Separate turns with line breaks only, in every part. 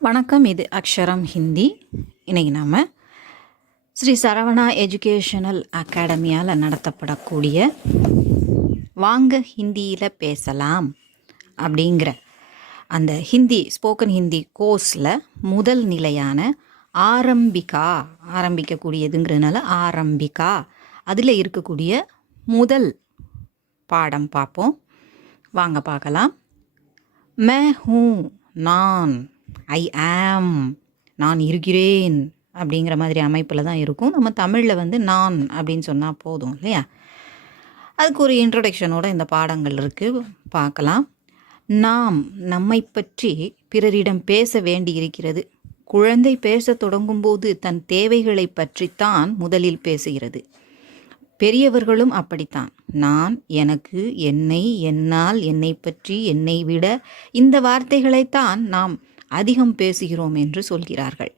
வணக்கம். இது அக்ஷரம் ஹிந்தி. இன்னைக்கு நாம் ஸ்ரீ சரவணா எஜுகேஷனல் அகாடமியால் நடத்தப்படக்கூடிய வாங்க ஹிந்தியில் பேசலாம் அப்படிங்கிற அந்த ஹிந்தி ஸ்போக்கன் ஹிந்தி கோர்ஸில் முதல் நிலையான ஆரம்பிகா ஆரம்பிக்கக்கூடியதுங்கிறதுனால ஆரம்பிகா. அதில் இருக்கக்கூடிய முதல் பாடம் பார்ப்போம். வாங்க பார்க்கலாம். மே ஹூ நான். ஐ ஆம் நான் இருக்கிறேன் அப்படிங்கிற மாதிரி அமைப்பில் தான் இருக்கும். நம்ம தமிழில் வந்து நான் அப்படின்னு சொன்னால் போதும் இல்லையா? அதுக்கு ஒரு இன்ட்ரடக்ஷனோட இந்த பாடங்கள் இருக்குது பார்க்கலாம். நாம் நம்மை பற்றி பிறரிடம் பேச வேண்டி இருக்கிறது குழந்தை பேசத் தொடங்கும்போது தன் தேவைகளை பற்றித்தான் முதலில் பேசுகிறது. பெரியவர்களும் அப்படித்தான். நான் எனக்கு என்னை என்னால் என்னை பற்றி என்னை விட இந்த வார்த்தைகளைத்தான் நாம் அதிகம் பேசுகிறோம் என்று சொல்கிறார்கள்.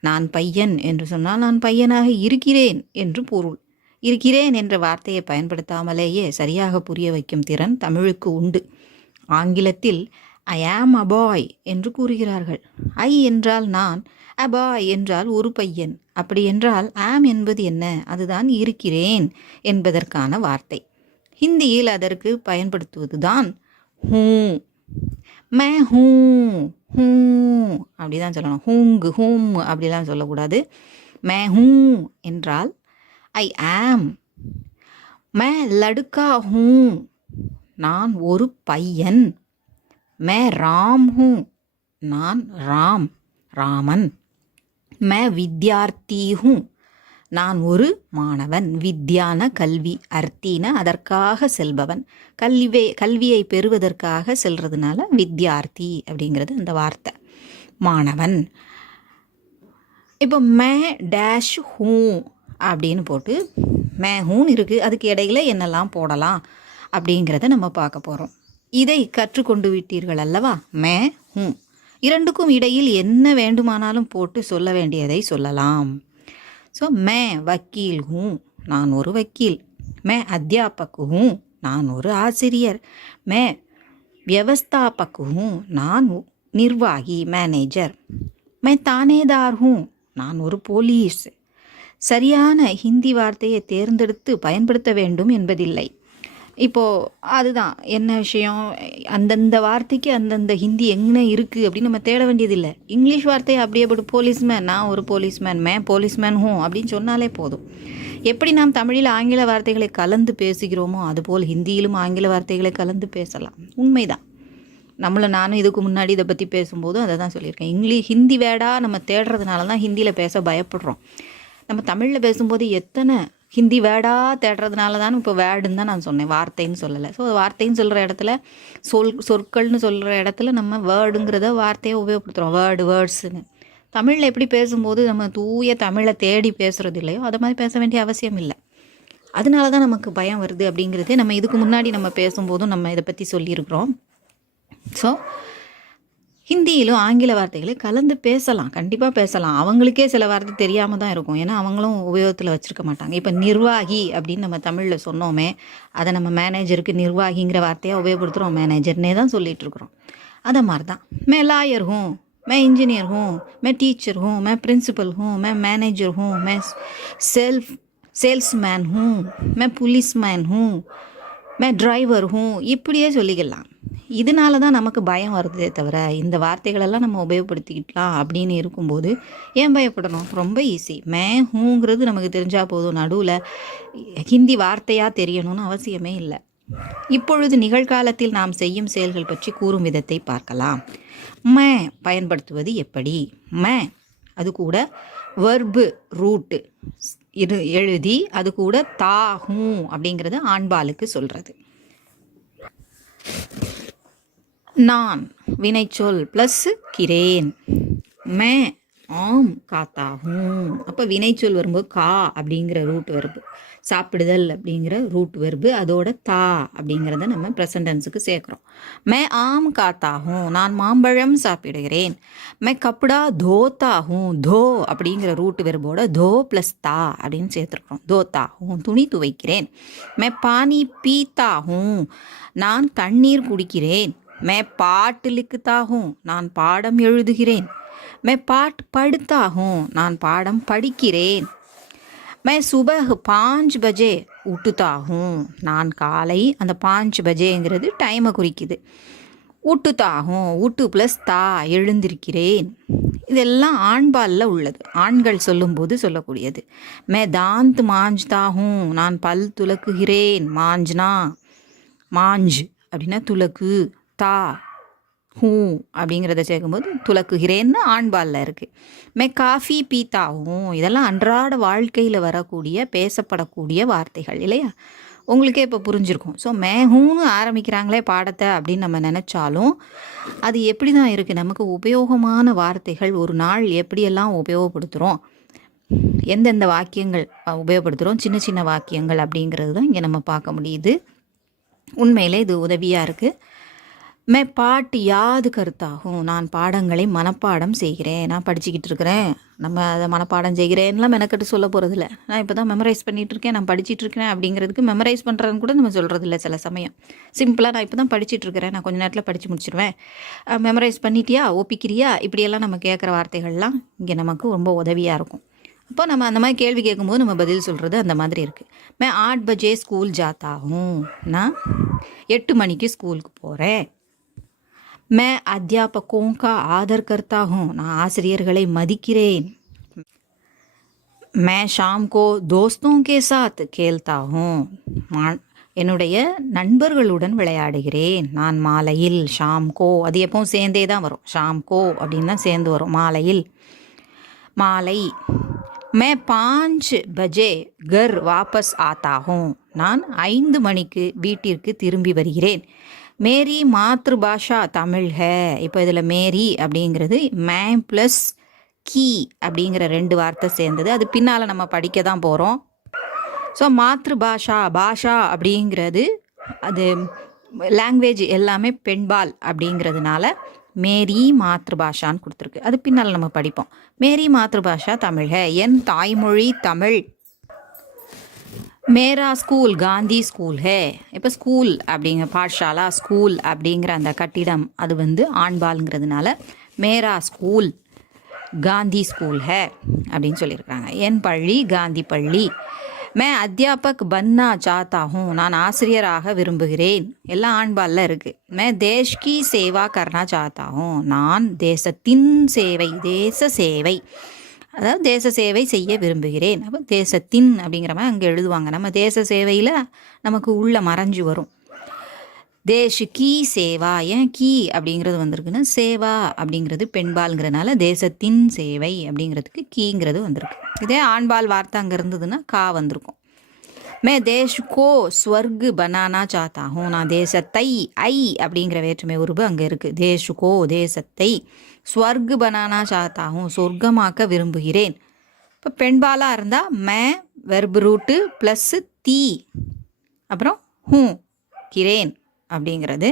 நான் பையன் என்று சொன்னால் நான் பையனாக இருக்கிறேன் என்று பொருள். இருக்கிறேன் என்ற வார்த்தையை பயன்படுத்தாமலேயே சரியாக புரிய வைக்கும் திறன் தமிழுக்கு உண்டு. ஆங்கிலத்தில் ஐ ஆம் அ பாய் என்று கூறுகிறார்கள். ஐ என்றால் நான் அ பாய் என்றால் ஒரு பையன். அப்படி என்றால் ஆம் என்பது என்ன? அதுதான் இருக்கிறேன் என்பதற்கான வார்த்தை. ஹிந்தியில் அதற்கு பயன்படுத்துவது தான் ஹூ மே ஹூ ஹூ அப்படி தான் சொல்லணும். ஹூங்கு ஹூம் அப்படிலாம் சொல்லக்கூடாது. மே ஹூ என்றால் ஐ ஆம். மே லடுக்கா ஹூ நான் ஒரு பையன். மே ராம் ஹூ நான் ராம் ராமன். மே வித்யார்த்தி ஹூ நான் ஒரு மாணவன் வித்யான கல்வி அர்த்தின அதற்காக செல்பவன். கல்வி கல்வியை பெறுவதற்காக செல்றதுனால வித்யார்த்தி அப்படிங்கிறது அந்த வார்த்தை. மாணவன். இப்போ மே டேஷ் ஹூ அப்படின்னு போட்டு மே ஹூன்னு இருக்குது அதுக்கு இடையில என்னெல்லாம் போடலாம் அப்படிங்கிறத நம்ம பார்க்க போகிறோம் இதை கற்றுக்கொண்டு விட்டீர்கள் அல்லவா? மே ஹூ. இரண்டுக்கும் இடையில் என்ன வேண்டுமானாலும் போட்டு சொல்ல வேண்டியதை சொல்லலாம். ஸோ மே வக்கீல் ஹூ நான் ஒரு வக்கீல். மே அத்தியாபக் ஹூ நான் ஒரு ஆசிரியர். மே வியவஸ்தாபக் ஹூ நான் நிர்வாகி மேனேஜர். மே தானேதார் ஹூ நான் ஒரு போலீஸ். சரியான ஹிந்தி வார்த்தையை தேர்ந்தெடுத்து பயன்படுத்த வேண்டும் என்பதில்லை. இப்போது அதுதான். என்ன விஷயம்? அந்தந்த வார்த்தைக்கு அந்தந்த ஹிந்தி எங்கே இருக்குது அப்படின்னு நம்ம தேட வேண்டியதில்லை. இங்கிலீஷ் வார்த்தை அப்படியே போட்டு போலீஸ்மேன் நான் ஒரு போலீஸ்மேன் மே போலீஸ்மேன் ஹூ? அப்படின்னு சொன்னாலே போதும். எப்படி நாம் தமிழில் ஆங்கில வார்த்தைகளை கலந்து பேசுகிறோமோ அதுபோல் ஹிந்தியிலும் ஆங்கில வார்த்தைகளை கலந்து பேசலாம். உண்மைதான். நம்மளை நானும் இதுக்கு முன்னாடி இதை பற்றி பேசும்போது அதை தான் சொல்லியிருக்கேன். இங்கிலீஷ் ஹிந்தி வேடா நம்ம தேடுறதுனால தான் ஹிந்தியில் பேச பயப்படுறோம். நம்ம தமிழில் பேசும்போது எத்தனை ஹிந்தி வேர்டாக தேடுறதுனால தான் இப்போ வேர்டுன்னு தான் நான் சொன்னேன் வார்த்தைன்னு சொல்லலை. ஸோ வார்த்தைன்னு சொல்கிற இடத்துல சொல் சொற்கள்னு சொல்கிற இடத்துல நம்ம வேர்டுங்கிறத வார்த்தையை உபயோகப்படுத்துகிறோம் வேர்டு வேர்ட்ஸுன்னு தமிழில் எப்படி பேசும்போது நம்ம தூய தமிழை தேடி பேசுகிறது இல்லையோ அதை மாதிரி பேச வேண்டிய அவசியம் இல்லை. அதனால தான் நமக்கு பயம் வருது அப்படிங்கிறதே நம்ம இதுக்கு முன்னாடி நம்ம பேசும்போதும் நம்ம இதை பற்றி சொல்லியிருக்கிறோம். ஸோ ஹிந்தியிலும் ஆங்கில வார்த்தைகளை கலந்து பேசலாம் கண்டிப்பாக பேசலாம் அவங்களுக்கே சில வார்த்தை தெரியாமல் தான் இருக்கும் ஏன்னா அவங்களும் உபயோகத்தில் வச்சுருக்க மாட்டாங்க இப்போ நிர்வாகி அப்படின்னு நம்ம தமிழில் சொன்னோமே அதை நம்ம மேனேஜருக்கு நிர்வாகிங்கிற வார்த்தையாக உபயோகப்படுத்துகிறோம் மேனேஜர்னே தான் சொல்லிகிட்டு இருக்கிறோம் அதை மாதிரி தான் மே லாயர் ஹூँ मैं इंजीनियर हूँ मैं टीचर हूँ मैं प्रिंसिपल हूँ मैं मैनेजर हूँ मैं सेल्फ सेल्समैन हूँ मैं पुलिसमैन हूँ मैं டிரைவர் ஹூ இப்படியே சொல்லிக்கலாம் இதனால தான் நமக்கு பயம் வருதே தவிர இந்த வார்த்தைகளெல்லாம் நம்ம உபயோகப்படுத்திக்கிட்டலாம் அப்படின்னு இருக்கும்போது ஏன் பயப்படணும்? ரொம்ப ஈஸி மே ஹூங்கிறது நமக்கு தெரிஞ்சால் போதும். நடுவில் ஹிந்தி வார்த்தையாக தெரியணும்னு அவசியமே இல்லை. இப்பொழுது நிகழ்காலத்தில் நாம் செய்யும் செயல்கள் பற்றி கூறும் விதத்தை பார்க்கலாம். மே பயன்படுத்துவது எப்படி? மே அது கூட வர்பு ரூட்டு இது எழுதி அது கூட தா ஹூ அப்படிங்கிறது ஆண்பாலுக்கு சொல்கிறது நான். வினைச்சொல் ப்ளஸ் கிரேன். மே ஆம் காத்தா ஹூம் அப்போ வினைச்சொல் வரும்போது கா அப்படிங்கிற ரூட் வருது சாப்பிடுதல் அப்படிங்கிற ரூட் வெர்பு அதோட தா அப்படிங்கிறத நம்ம ப்ரெசன்டென்ஸுக்கு சேர்க்குறோம். மே ஆம் காத்தாகும். நான் மாம்பழம் சாப்பிடுகிறேன். மே கப்படா தோத்தாகும் தோ அப்படிங்கிற ரூட் வெர்போட தோ ப்ளஸ் தா அப்படின்னு சேர்த்துருக்குறோம். தோத்தாகும் துணி துவைக்கிறேன். மே பானி பீத்தாகும் நான் தண்ணீர் குடிக்கிறேன். மே பாட்டு லிக்குத்தாகும் நான் பாடம் எழுதுகிறேன். மே பாட் படுத்தாகும் நான் பாடம் படிக்கிறேன். மே சுபஹ் பாஞ்ச் பஜே உட்டுத்தாகும் நான் காலை அந்த பாஞ்ச் பஜேங்கிறது டைமை குறிக்குது. ஊட்டுத்தாகும் ஊட்டு ப்ளஸ் தா எழுந்திருக்கிறேன். இதெல்லாம் ஆண்பாலில் உள்ளது. ஆண்கள் சொல்லும்போது சொல்லக்கூடியது. மே தாந்த் மாஞ்சுதாகும் நான் பல் துலக்குகிறேன். மாஞ்ச்னா மாஞ்ச் அப்படின்னா துலக்கு. தா ஹூ அப்படிங்கிறத சேர்க்கும்போது துலக்குகிறேன்னு ஆண்பாலில் இருக்குது மே காஃபி பீத்தாவும் இதெல்லாம் அன்றாட வாழ்க்கையில் வரக்கூடிய பேசப்படக்கூடிய வார்த்தைகள் இல்லையா? உங்களுக்கே இப்போ புரிஞ்சிருக்கும். ஸோ மேஹூன்னு ஆரம்பிக்கிறாங்களே பாடத்தை அப்படின்னு நம்ம நினச்சாலும் அது எப்படி தான் இருக்குது நமக்கு உபயோகமான வார்த்தைகள் ஒரு நாள் எப்படியெல்லாம் உபயோகப்படுத்துகிறோம் எந்தெந்த வாக்கியங்கள் உபயோகப்படுத்துகிறோம் சின்ன சின்ன வாக்கியங்கள் அப்படிங்கிறது தான் இங்கே நம்ம பார்க்க முடியுது. உண்மையிலே இது உதவியாக இருக்குது மே பாட்டு யாது கருத்தாகும். நான் பாடங்களை மனப்பாடம் செய்கிறேன். நான் படிச்சுக்கிட்டு இருக்கிறேன். நம்ம அதை மனப்பாடம் செய்கிறேன்லாம் மெனக்கட்டு சொல்ல போகிறதில்ல நான் இப்போ தான் மெமரைஸ் பண்ணிகிட்டு இருக்கேன் நான் படிச்சிட்டு இருக்கிறேன் அப்படிங்கிறதுக்கு மெமரைஸ் பண்ணுறதுன்னு கூட நம்ம சொல்கிறதில்ல சில சமயம். சிம்பிளாக நான் இப்போ தான் படிச்சிட்டு இருக்கிறேன் நான் கொஞ்சம் நேரத்தில் படித்து முடிச்சிருவேன். மெமரைஸ் பண்ணிட்டியா? ஒப்பிக்கிறியா? இப்படியெல்லாம் நம்ம கேட்குற வார்த்தைகள்லாம் இங்கே நமக்கு ரொம்ப உதவியாக இருக்கும். அப்போ நம்ம அந்த மாதிரி கேள்வி கேட்கும்போது நம்ம பதில் சொல்கிறது அந்த மாதிரி இருக்குது மே ஆட் பஜே ஸ்கூல் ஜாத்தாகும் நான் எட்டு மணிக்கு ஸ்கூலுக்கு போகிறேன் मैं अध्यापकों का आदर करता हूँ நான் ஆசிரியர்களை மதிக்கிறேன் मैं शाम को दोस्तों के साथ खेलता हूँ நான் என்னுடைய நண்பர்களுடன் விளையாடுகிறேன் நான் மாலையில் ஷாம் கோ அது எப்பவும் சேர்ந்தே தான் வரும் ஷாம் கோ அப்படின்னு தான் சேர்ந்து வரும் மாலையில் மாலை மே பாஞ்ச் பஜே கர் வாபஸ் ஆத்தா ஹூம் நான் ஐந்து மணிக்கு வீட்டிற்கு திரும்பி வருகிறேன் மேரி மாத்ரு பாஷா தமிழ் ஹே. இப்போ இதில் மேரி அப்படிங்கிறது மே ப்ளஸ் கீ அப்படிங்கிற ரெண்டு வார்த்தை சேர்ந்தது. அது பின்னால் நம்ம படிக்க தான் போகிறோம் ஸோ மாத்ரு பாஷா பாஷா அப்படிங்கிறது அது லாங்குவேஜ் எல்லாமே பெண்பால் அப்படிங்கிறதுனால மேரி மாத்ருபாஷான்னு கொடுத்துருக்கு. அது பின்னால் நம்ம படிப்போம். மேரி மாத்ருபாஷா தமிழ் ஹே. என் தாய்மொழி தமிழ். மேரா ஸ்கூல் காந்தி ஸ்கூல் ஹே. இப்போ ஸ்கூல் அப்படிங்க பாட்ஷாலா ஸ்கூல் அப்படிங்கிற அந்த கட்டிடம் அது வந்து ஆண்பால்ங்கிறதுனால மேரா ஸ்கூல் காந்தி ஸ்கூல் ஹே அப்படின்னு சொல்லியிருக்காங்க. என் பள்ளி காந்தி பள்ளி. மே அத்தியாபக் பன்னா சாத்தாகும் நான் ஆசிரியராக விரும்புகிறேன். எல்லாம் ஆண்பாலில் இருக்குது மே தேஷ்கி சேவா கர்னா சாத்தாகும் நான் தேசத்தின் சேவை தேச சேவை. அதாவது தேச சேவை செய்ய விரும்புகிறேன். அப்போ தேசத்தின் அப்படிங்கிற மாதிரி அங்கே எழுதுவாங்க. நம்ம தேச சேவையில் நமக்கு உள்ள மறைஞ்சு வரும். தேஷ் கீ சேவா ஏன் கீ அப்படிங்கிறது வந்திருக்குன்னா சேவா அப்படிங்கிறது பெண்பால்ங்கிறனால தேசத்தின் சேவை அப்படிங்கிறதுக்கு கீங்கிறது வந்திருக்கு. இதே ஆண்பால் வார்த்தை அங்கே இருந்ததுன்னா கா வந்திருக்கும். மே தேஷ் கோ ஸ்வர்கு பனானா சாத்தாகும் நான் தேசத்தை ஐ அப்படிங்கிற வேற்றுமை உருவு அங்கே இருக்குது தேஷ் கோ தேசத்தை ஸ்வர்கு பனானா சாத்தாகும் சொர்க்கமாக்க விரும்புகிறேன். இப்போ பெண்பாலாக இருந்தால் மே வெர்பு ரூட்டு ப்ளஸ்ஸு தீ அப்புறம் ஹூ கிரேன் அப்படிங்கிறது.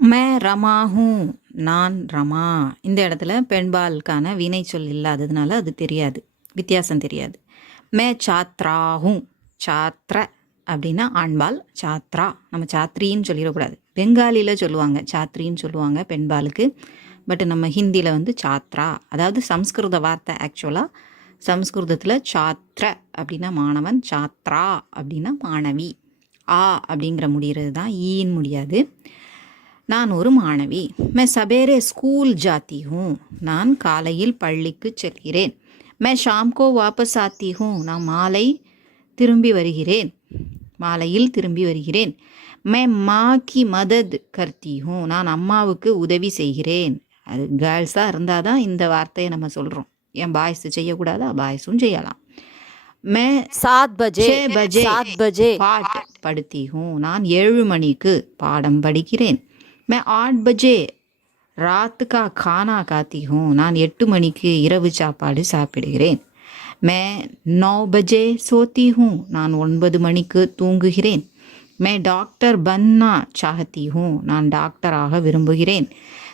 மே ரமா ஹூ நான் ரமா. இந்த இடத்துல பெண்பாலுக்கான வினை சொல் இல்லாததுனால அது தெரியாது வித்தியாசம் தெரியாது. மே சாத்ரா சாத்ர அப்படின்னா ஆண்பால் சாத்ரா. நம்ம சாத்ரின்னு சொல்லிடக்கூடாது. பெங்காலியில் சொல்லுவாங்க. சாத்ரின்னு சொல்லுவாங்க பெண்பாலுக்கு. பட் நம்ம ஹிந்தியில் வந்து சாத்ரா. அதாவது சம்ஸ்கிருத வார்த்தை ஆக்சுவலாக சம்ஸ்கிருதத்தில் சாத்ர அப்படின்னா மாணவன் சாத்ரா அப்படின்னா மாணவி. ஆ அப்படிங்கிற முடிகிறது தான் ஈன்னு முடியாது. நான் ஒரு மாணவி. மே சபேரே ஸ்கூல் ஜாத்தி நான் காலையில் பள்ளிக்கு செல்கிறேன். மே ஷாம்கோ வாபஸ் ஆத்தி ஹூம் நான் மாலை திரும்பி வருகிறேன் மாலையில் திரும்பி வருகிறேன் மே மா கி மதத் கர்த்தி ஹூம் நான் அம்மாவுக்கு உதவி செய்கிறேன் அது கேர்ள்ஸாக இருந்தால் தான் இந்த வார்த்தையை நம்ம சொல்கிறோம் ஏன் பாய்ஸ் செய்யக்கூடாதா பாய்ஸும் செய்யலாம் மே
सात बजे
छः बजे
सात बजे
पाठ पढ़ती हूँ நான் ஏழு மணிக்கு பாடம் படிக்கிறேன் मैं आठ बजे ராத்துக்கா கானா காத்தி ஹூம் நான் எட்டு மணிக்கு இரவு சாப்பாடு சாப்பிடுகிறேன். மே நோ பஜே சோத்தி ஹூ நான் ஒன்பது மணிக்கு தூங்குகிறேன். மே டாக்டர் பன்னா சாகத்தி ஹூம் நான் டாக்டராக விரும்புகிறேன்.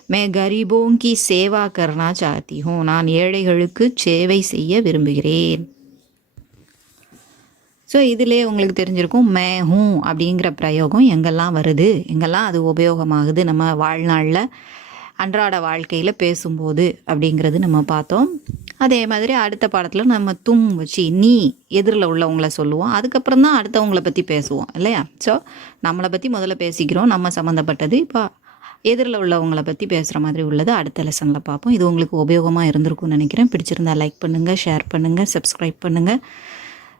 மே கரிபோங்கி சேவா கர்ணா சாகத்தி ஹூம் நான் ஏழைகளுக்கு சேவை செய்ய விரும்புகிறேன். ஸோ இதிலே உங்களுக்கு தெரிஞ்சிருக்கும் மே ஹூ அப்படிங்கிற பிரயோகம் எங்கெல்லாம் வருது? எங்கெல்லாம் அது உபயோகமாகுது நம்ம வாழ்நாளில்? அன்றாட வாழ்க்கையில் பேசும்போது அப்படிங்கிறது நம்ம பார்த்தோம். அதே மாதிரி அடுத்த பாடத்தில் நம்ம தும் வச்சு நீ எதிரில் உள்ளவங்கள சொல்லுவோம். அதுக்கப்புறம் தான் அடுத்தவங்கள பற்றி பேசுவோம் இல்லையா? ஸோ நம்மளை பற்றி முதல்ல பேசிக்கிறோம். நம்ம சம்மந்தப்பட்டது இப்போ எதிரில் உள்ளவங்கள பற்றி பேசுகிற மாதிரி உள்ளது. அடுத்த லெசனில் பார்ப்போம். இது உங்களுக்கு உபயோகமாக இருந்திருக்கும்னு நினைக்கிறேன். பிடிச்சிருந்தா லைக் பண்ணுங்கள் ஷேர் பண்ணுங்கள் சப்ஸ்கிரைப் பண்ணுங்கள்